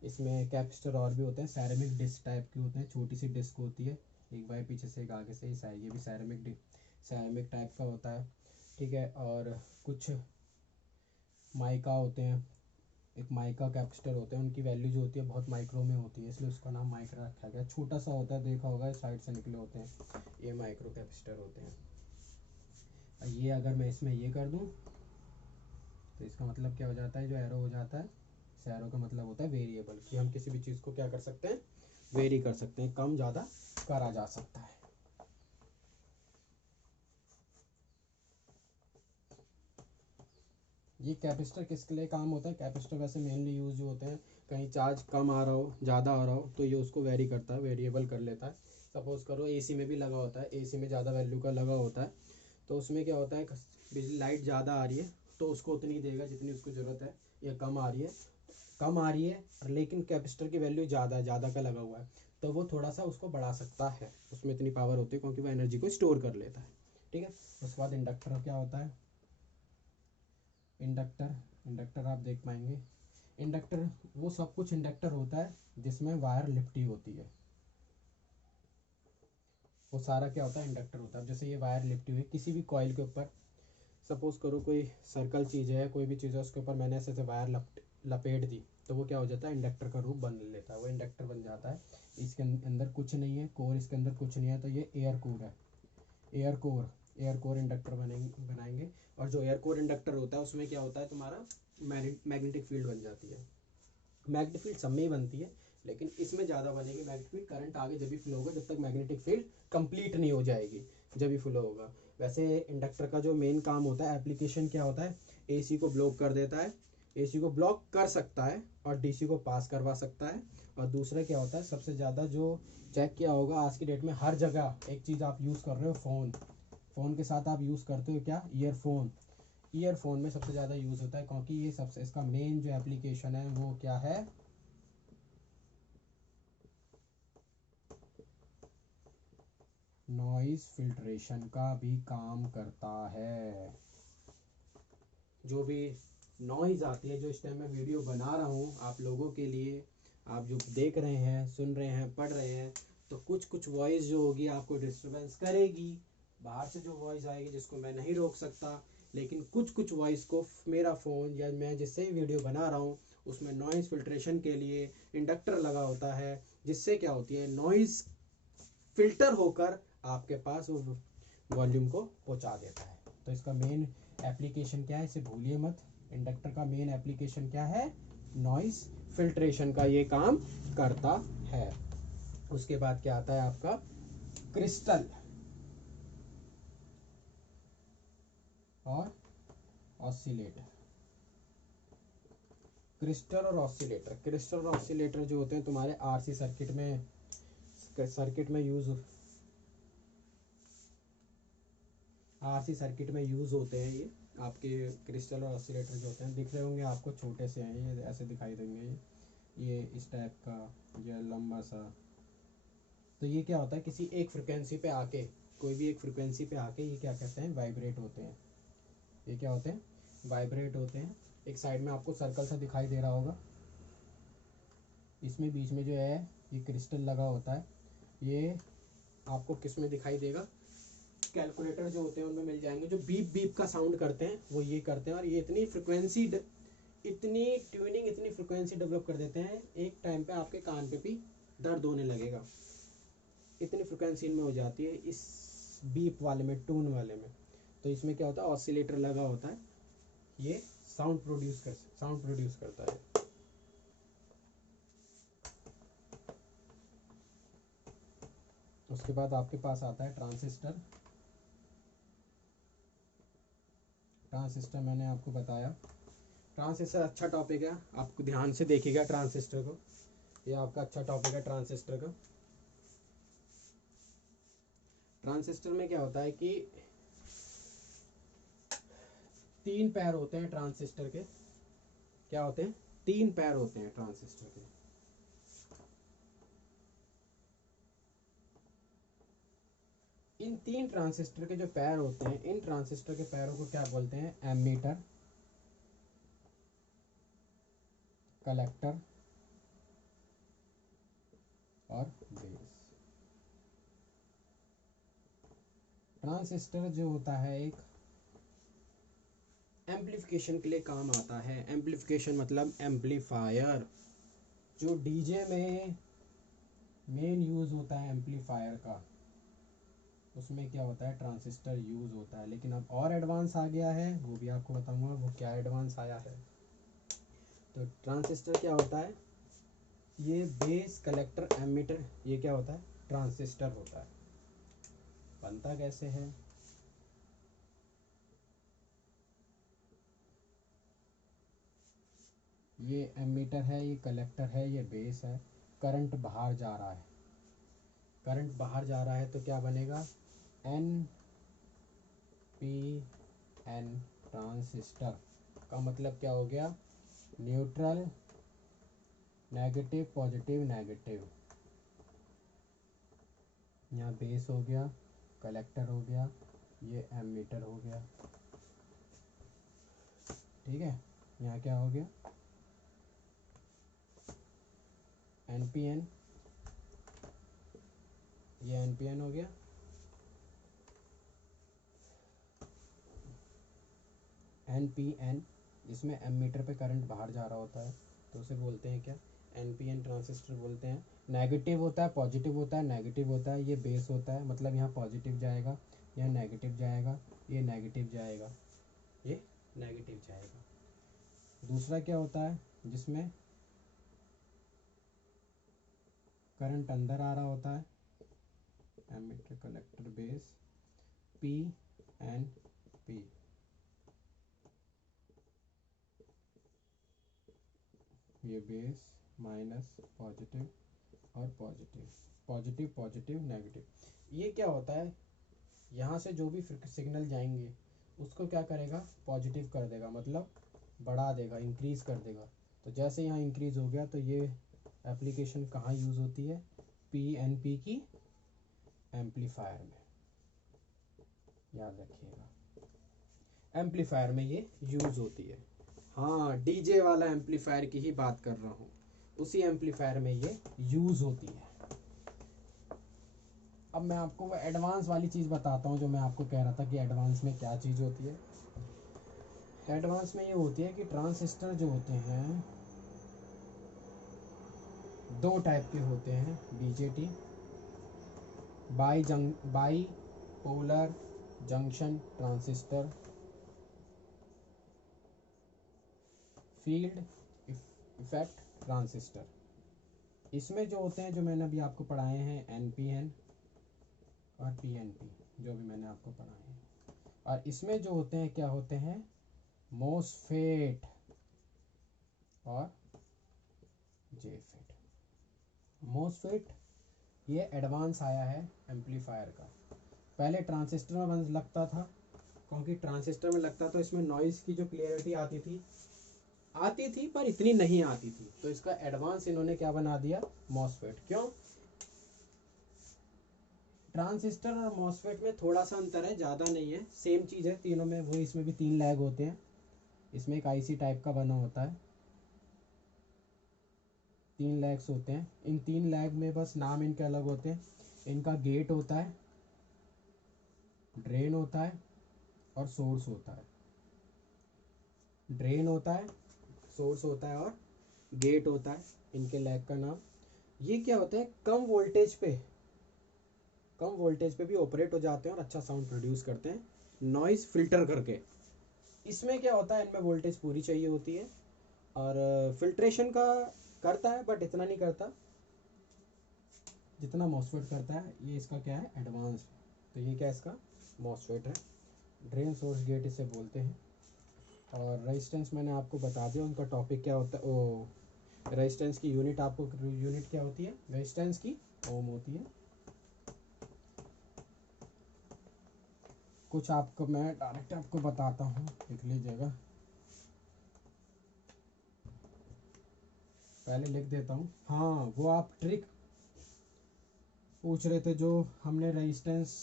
इसमें कैपेसिटर और भी होते हैं, सैरेमिक डिस्क टाइप के होते हैं, छोटी सी डिस्क होती है, एक बार पीछे से एक आगे से, ये भी सैरेमिक टाइप का होता है। ठीक है, और कुछ माइका होते हैं, एक माइका कैपेसिटर होते हैं, उनकी वैल्यू जो होती है बहुत माइक्रो में होती है, इसलिए उसका नाम माइक्रो रखा गया। छोटा सा होता है, देखा होगा साइड से निकले होते हैं, ये माइक्रो कैपेसिटर होते हैं। ये अगर मैं इसमें ये कर दूं तो इसका मतलब क्या हो जाता है, जो एरो हो जाता है, इस एरो का मतलब होता है वेरिएबल, कि हम किसी भी चीज़ को क्या कर सकते हैं, वेरी कर सकते हैं, कम ज़्यादा करा जा सकता है। ये कैपेसिटर किसके लिए काम होता है, कैपेसिटर वैसे मेनली यूज जो होते हैं, कहीं चार्ज कम आ रहा हो, ज़्यादा आ रहा हो, तो ये उसको वेरी करता है, वेरिएबल कर लेता है। सपोज़ करो एसी में भी लगा होता है, एसी में ज़्यादा वैल्यू का लगा होता है, तो उसमें क्या होता है, बिजली लाइट ज़्यादा आ रही है तो उसको उतनी देगा जितनी उसको ज़रूरत है, या कम आ रही है लेकिन कैपेसिटर की वैल्यू ज़्यादा का लगा हुआ है, तो वो थोड़ा सा उसको बढ़ा सकता है, उसमें इतनी पावर होती है क्योंकि वो एनर्जी को स्टोर कर लेता है। ठीक है, उसके बाद इंडक्टर क्या होता है, इंडक्टर आप देख पाएंगे, इंडक्टर वो सब कुछ इंडक्टर होता है जिसमें वायर लिपटी होती है, वो सारा क्या होता है, इंडक्टर होता है। अब जैसे ये वायर लिपटी हुई किसी भी कॉइल के ऊपर, सपोज करो कोई सर्कल चीज़ है, कोई भी चीज़ है, उसके ऊपर मैंने ऐसे वायर लपेट दी, तो वो क्या हो जाता है, इंडक्टर का रूप बन लेता है, वो इंडक्टर बन जाता है। इसके अंदर कुछ नहीं है, कोर इसके अंदर कुछ नहीं है, तो ये एयर कोर है, एयर कोर इंडक्टर बनाएंगे। और जो एयर कोर इंडक्टर होता है उसमें क्या होता है, तुम्हारा मैग्नेटिक फील्ड बन जाती है। मैग्नेटिक फील्ड सब में ही बनती है, लेकिन इसमें ज़्यादा बनेगी मैग्नेटिक फील्ड, करंट आगे जब भी फ्लो होगा, जब तक मैग्नेटिक फील्ड कंप्लीट नहीं हो जाएगी जब भी फ्लो होगा। वैसे इंडक्टर का जो मेन काम होता है, एप्लीकेशन क्या होता है, एसी को ब्लॉक कर देता है, एसी को ब्लॉक कर सकता है और डीसी को पास करवा सकता है। और दूसरा क्या होता है, सबसे ज़्यादा जो चेक किया होगा आज की डेट में हर जगह एक चीज़ आप यूज़ कर रहे हो, फ़ोन के साथ आप यूज़ करते हो क्या, ईयरफोन में सबसे ज़्यादा यूज़ होता है, क्योंकि ये सबसे इसका मेन जो एप्लीकेशन है वो क्या है, नॉइज़ फिल्ट्रेशन का भी काम करता है। जो भी नॉइज़ आती है, जो इस टाइम मैं वीडियो बना रहा हूँ आप लोगों के लिए, आप जो देख रहे हैं, सुन रहे हैं, पढ़ रहे हैं, तो कुछ कुछ वॉइस जो होगी आपको डिस्टरबेंस करेगी। बाहर से जो वॉइस आएगी जिसको मैं नहीं रोक सकता, लेकिन कुछ कुछ वॉइस को मेरा फ़ोन या मैं जिससे ही वीडियो बना रहा हूँ उसमें नॉइज़ फिल्ट्रेशन के लिए इंडक्टर लगा होता है, जिससे क्या होती है नॉइज़ फिल्टर होकर आपके पास वो वॉल्यूम को पहुंचा देता है। तो इसका मेन एप्लीकेशन क्या है, इसे भूलिए मत। इंडक्टर का मेन एप्लीकेशन क्या है, नॉइज़ फिल्ट्रेशन का ये काम करता है। उसके बाद क्या आता है आपका क्रिस्टल और ऑसिलेटर। क्रिस्टल और ऑसिलेटर, क्रिस्टल और ऑसिलेटर जो होते हैं तुम्हारे आरसी सर्किट में यूज़ होते हैं। ये आपके क्रिस्टल और ऑसिलेटर जो होते हैं दिख रहे होंगे आपको, छोटे से हैं ये, ऐसे दिखाई देंगे ये इस टाइप का, ये लंबा सा। तो ये क्या होता है, किसी एक फ्रिक्वेंसी पे आके, कोई भी एक फ्रिक्वेंसी पे आके ये क्या कहते हैं, वाइब्रेट होते हैं। ये क्या होते हैं, वाइब्रेट होते हैं। एक साइड में आपको सर्कल सा दिखाई दे रहा होगा, इसमें बीच में जो है ये क्रिस्टल लगा होता है। ये आपको किस में दिखाई देगा, कैलकुलेटर जो होते हैं उनमें मिल जाएंगे। जो बीप बीप का साउंड करते हैं वो ये करते हैं, और ये इतनी फ्रिक्वेंसी, इतनी ट्यूनिंग, इतनी फ्रिक्वेंसी डेवलप कर देते हैं, एक टाइम पे आपके कान पे भी दर्द होने लगेगा, इतनी फ्रिक्वेंसी इनमें हो जाती है इस बीप वाले में, टून वाले में। तो इसमें क्या होता है, ऑसिलेटर लगा होता है, ये साउंड प्रोड्यूस करता है। उसके बाद आपके पास आता है ट्रांजिस्टर। ट्रांजिस्टर मैंने आपको बताया, ट्रांजिस्टर अच्छा टॉपिक है, आपको ध्यान से देखिएगा ट्रांजिस्टर को, ये आपका अच्छा टॉपिक है ट्रांजिस्टर का। ट्रांजिस्टर में क्या होता है कि 3 पैर होते हैं ट्रांजिस्टर के। क्या होते हैं, 3 पैर होते हैं ट्रांजिस्टर के। इन 3 ट्रांजिस्टर के जो पैर होते हैं, इन ट्रांजिस्टर के पैरों को क्या बोलते हैं, एमीटर, कलेक्टर और बेस। ट्रांजिस्टर जो होता है एक एम्पलीफिकेशन के लिए काम आता है। एम्पलीफिकेशन मतलब एम्पलीफायर। जो डीजे में मेन यूज़ होता है एम्पलीफायर का, उसमें क्या होता है, ट्रांजिस्टर यूज़ होता है। लेकिन अब और एडवांस आ गया है, वो भी आपको बताऊंगा वो क्या एडवांस आया है। तो ट्रांजिस्टर क्या होता है, ये बेस, कलेक्टर, एमीटर, ये क्या होता है, ट्रांजिस्टर होता है। बनता कैसे है, ये एमीटर है, ये कलेक्टर है, ये बेस है। करंट बाहर जा रहा है, करंट बाहर जा रहा है तो क्या बनेगा, एन पी एन। ट्रांजिस्टर का मतलब क्या हो गया, न्यूट्रल, नेगेटिव, पॉजिटिव, नेगेटिव। यहाँ बेस हो गया, कलेक्टर हो गया, ये एमीटर हो गया। ठीक है, यहाँ क्या हो गया, एन पी एन, ये एन पी एन हो गया। एन पी एन, इसमें एमीटर पे करंट बाहर जा रहा होता है तो उसे बोलते हैं क्या, एन पी एन ट्रांजिस्टर बोलते हैं। नेगेटिव होता है, पॉजिटिव होता है, नेगेटिव होता है। ये बेस होता है, मतलब यहाँ पॉजिटिव जाएगा, यहाँ नेगेटिव जाएगा, ये नेगेटिव जाएगा, ये नेगेटिव जाएगा। दूसरा क्या होता है, जिसमें करंट अंदर आ रहा होता है, emitter, collector, base, P N P. ये बेस, माइनस, पॉजिटिव और पॉजिटिव, पॉजिटिव, पॉजिटिव, नेगेटिव। ये क्या होता है, यहाँ से जो भी सिग्नल जाएंगे उसको क्या करेगा, पॉजिटिव कर देगा, मतलब बढ़ा देगा, इंक्रीज़ कर देगा। तो जैसे यहाँ इंक्रीज़ हो गया तो ये एप्लीकेशन कहाँ यूज़ होती है, पी एन पी की एम्पलीफायर में। याद रखिएगा। एम्पलीफायर में ये यूज़ होती है। हाँ, डीजे वाला एम्पलीफायर की ही बात कर रहा हूँ, उसी एम्पलीफायर में ये यूज़ होती है। अब मैं आपको वो एडवांस वाली चीज़ बताता हूँ जो मैं आपको कह रहा था कि एडवांस में क्या चीज़ होती है। एडवांस में ये होती है कि ट्रांजिस्टर जो होते हैं दो टाइप के होते हैं, BJT, by polar junction transistor, field effect transistor. इसमें जो होते हैं, जो मैंने अभी आपको पढ़ाए हैं, एनपीएन और पीएनपी, जो भी मैंने आपको पढ़ाए हैं। और इसमें जो होते हैं क्या होते हैं, मोसफेट और जेफेट। मोसफेट ये एडवांस आया है एम्पलीफायर का। पहले ट्रांजिस्टर में बंद लगता था, क्योंकि ट्रांजिस्टर में लगता तो इसमें नॉइज़ की जो क्लियरिटी आती थी पर इतनी नहीं आती थी, तो इसका एडवांस इन्होंने क्या बना दिया, मॉसफेट। क्यों? ट्रांजिस्टर और मॉसफेट में थोड़ा सा अंतर है, ज़्यादा नहीं है, सेम चीज़ है तीनों में। वो इसमें भी 3 लैग होते हैं, इसमें एक आईसी टाइप का बना होता है, 3 लैग्स होते हैं। इन 3 लैग में बस नाम इनके अलग होते हैं। इनका गेट होता है, ड्रेन होता है और सोर्स होता है। ड्रेन होता है, सोर्स होता है और गेट होता है, इनके लैग का नाम। ये क्या होता है, कम वोल्टेज पे भी ऑपरेट हो जाते हैं और अच्छा साउंड प्रोड्यूस करते हैं, नॉइज़ फिल्टर करके। इसमें क्या होता है, इनमें वोल्टेज पूरी चाहिए होती है और फिल्ट्रेशन का करता है, बट इतना नहीं करता जितना मॉसफेट करता है। ये इसका क्या है, एडवांस। तो ये क्या इसका मॉसफेट है। ड्रेन सोर्स गेट इसे बोलते हैं। और रेजिस्टेंस मैंने आपको बता दिया, उनका टॉपिक क्या होता है। ओ, रेजिस्टेंस की यूनिट आपको, यूनिट क्या होती है रेजिस्टेंस की, ओम होती है। कुछ आपको मैं डायरेक्ट आपको बताता हूँ, लिख लीजिएगा, पहले लिख देता हूँ। हाँ, वो आप ट्रिक पूछ रहे थे जो हमने रेजिस्टेंस,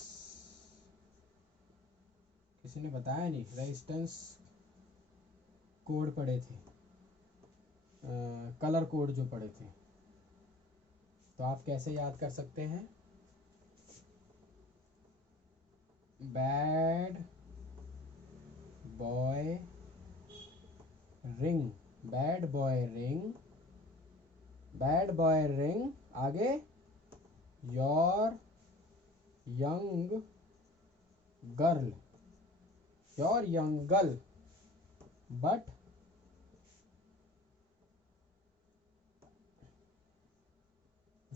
किसी ने बताया नहीं, रेजिस्टेंस कोड पढ़े थे, कलर कोड जो पढ़े थे। तो आप कैसे याद कर सकते हैं, bad boy ring, bad boy ring, bad boy ring, आगे your young girl, your young girl, but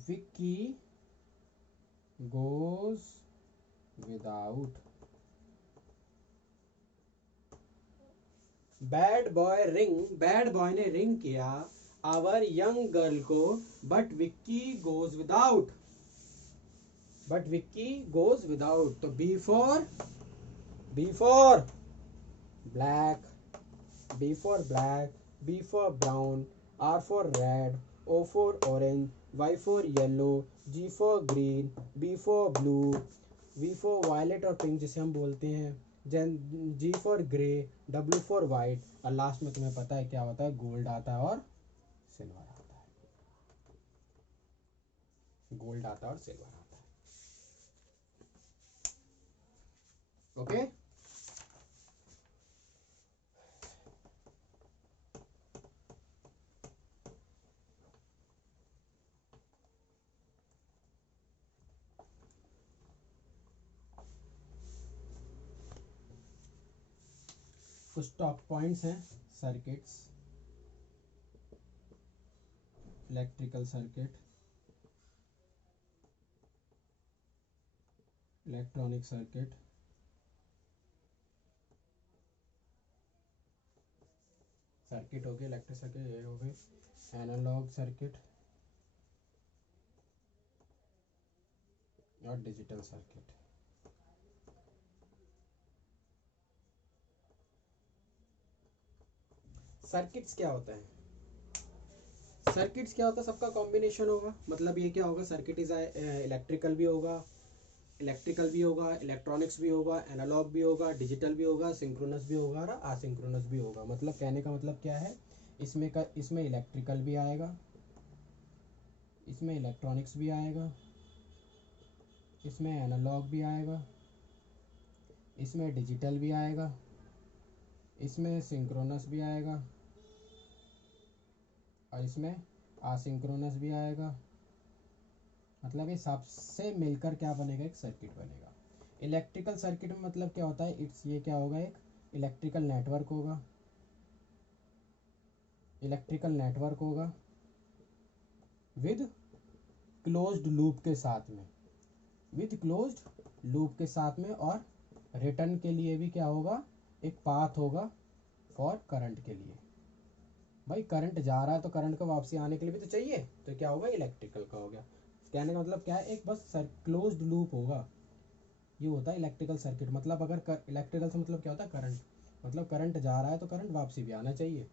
Vicky goes without. Bad boy ring, bad बॉय ने रिंग किया आवर यंग गर्ल को, but Vicky goes without, but Vicky goes without. तो B for black, B for black, B for brown, R for red, O for orange, Y for yellow, G for green, B for blue, V for violet और pink जिसे हम बोलते हैं, G for grey, W for white, और last में तुम्हें पता है क्या होता है, गोल्ड आता है और सिल्वर आता है, गोल्ड आता है और सिल्वर आता है। ओके, कुछ टॉप पॉइंट्स हैं। Circuits, electrical circuit, electronic circuit, circuit हो गए, इलेक्ट्रिक सर्किट ये हो गए, एनालॉग सर्किट और डिजिटल सर्किट। सर्किट्स क्या होता है, सर्किट्स क्या होता है, सबका कॉम्बिनेशन होगा। मतलब ये क्या होगा, सर्किट इज इलेक्ट्रिकल भी होगा, इलेक्ट्रिकल भी होगा, इलेक्ट्रॉनिक्स भी होगा, एनालॉग भी होगा, डिजिटल भी होगा, सिंक्रोनस भी होगा और आसिंक्रोनस भी होगा। मतलब कहने का मतलब क्या है, इसमें इलेक्ट्रिकल भी आएगा, इसमें इलेक्ट्रॉनिक्स भी आएगा, इसमें एनालॉग भी आएगा, इसमें डिजिटल भी आएगा, इसमें सिंक्रोनस भी आएगा और इसमें आसिंक्रोनस भी आएगा। मतलब ये सबसे मिलकर क्या बनेगा, एक सर्किट बनेगा। इलेक्ट्रिकल सर्किट में मतलब क्या होता है, ये क्या होगा, एक इलेक्ट्रिकल नेटवर्क होगा, इलेक्ट्रिकल नेटवर्क होगा विद क्लोज्ड लूप के साथ में, विद क्लोज्ड लूप के साथ में। और रिटर्न के लिए भी क्या होगा, एक पाथ होगा फॉर करंट के लिए। भाई करंट जा रहा है तो करंट को वापसी आने के लिए भी तो चाहिए, तो क्या होगा, इलेक्ट्रिकल का हो गया। कहने का मतलब क्या है, एक बस क्लोज्ड लूप होगा, ये होता है इलेक्ट्रिकल सर्किट। मतलब अगर इलेक्ट्रिकल से मतलब क्या होता है, करंट, मतलब करंट जा रहा है तो करंट वापसी भी आना चाहिए।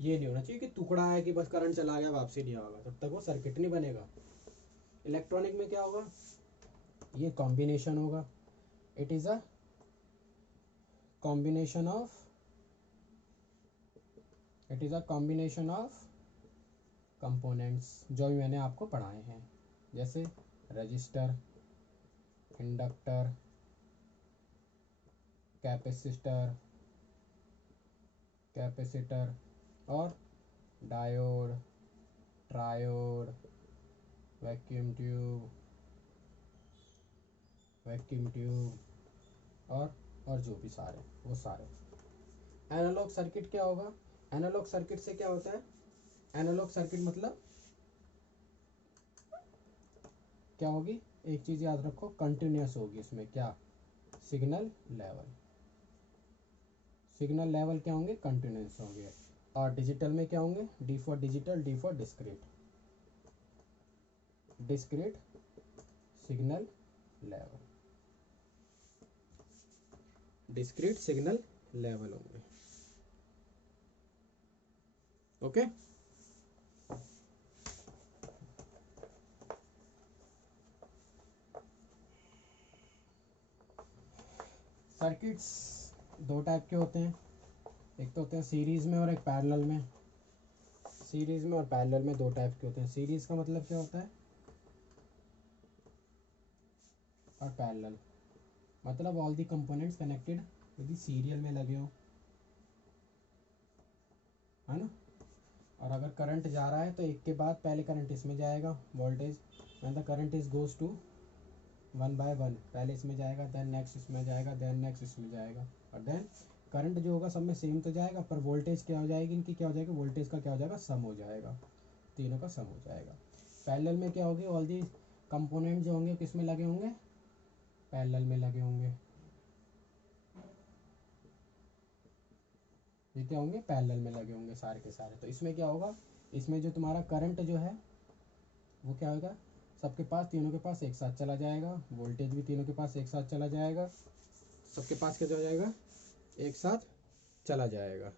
ये नहीं होना चाहिए कि टुकड़ा है कि बस करंट चला गया वापसी नहीं आएगा, तब तक वो सर्किट नहीं बनेगा। इलेक्ट्रॉनिक में क्या होगा, ये कॉम्बिनेशन होगा, it is a combination of, it is a combination of components जो भी मैंने आपको पढ़ाए हैं, जैसे रजिस्टर, इंडक्टर, कैपेसिटर, कैपेसिटर और diode, triode, vacuum tube, vacuum tube और जो भी सारे, वो सारे। एनालॉग सर्किट क्या होगा, एनालॉग सर्किट से क्या होता है, एनालॉग सर्किट मतलब क्या होगी, एक चीज़ याद रखो, कंटिन्यूस होगी। इसमें क्या, सिग्नल लेवल, सिग्नल लेवल क्या होंगे, कंटिन्यूस होंगे। और डिजिटल में क्या होंगे, D for digital, D for discrete, discrete signal level, discrete signal level होंगे। ओके सर्किट्स दो टाइप के होते हैं, एक तो होते हैं सीरीज में और एक पैरेलल में। सीरीज में और पैरेलल में दो टाइप के होते हैं। सीरीज का मतलब क्या होता है, और पैरेलल मतलब ऑल दी कंपोनेंट्स कनेक्टेड यदि सीरियल में लगे हो, है ना। और अगर करंट जा रहा है तो एक के बाद पहले करंट इसमें जाएगा, voltage when the current is goes to 1 by 1, पहले इसमें जाएगा, देन नेक्स्ट इसमें जाएगा, देन नेक्स्ट इसमें जाएगा, और देन करंट जो होगा सब में सेम तो जाएगा, पर वोल्टेज क्या हो जाएगी, इनकी क्या हो जाएगी, वोल्टेज का क्या हो जाएगा, सम हो जाएगा, तीनों का सम हो जाएगा। पैरेलल में क्या होगी, ऑल दी कंपोनेंट जो होंगे किस में लगे होंगे, पैरेलल में लगे होंगे। ये क्या होंगे, पैरेलल में लगे होंगे सारे के सारे। तो इसमें क्या होगा, इसमें जो तुम्हारा करंट जो है वो क्या होगा, सबके पास, तीनों के पास एक साथ चला जाएगा, वोल्टेज भी तीनों के पास एक साथ चला जाएगा, सबके पास क्या हो जाएगा, एक साथ चला जाएगा।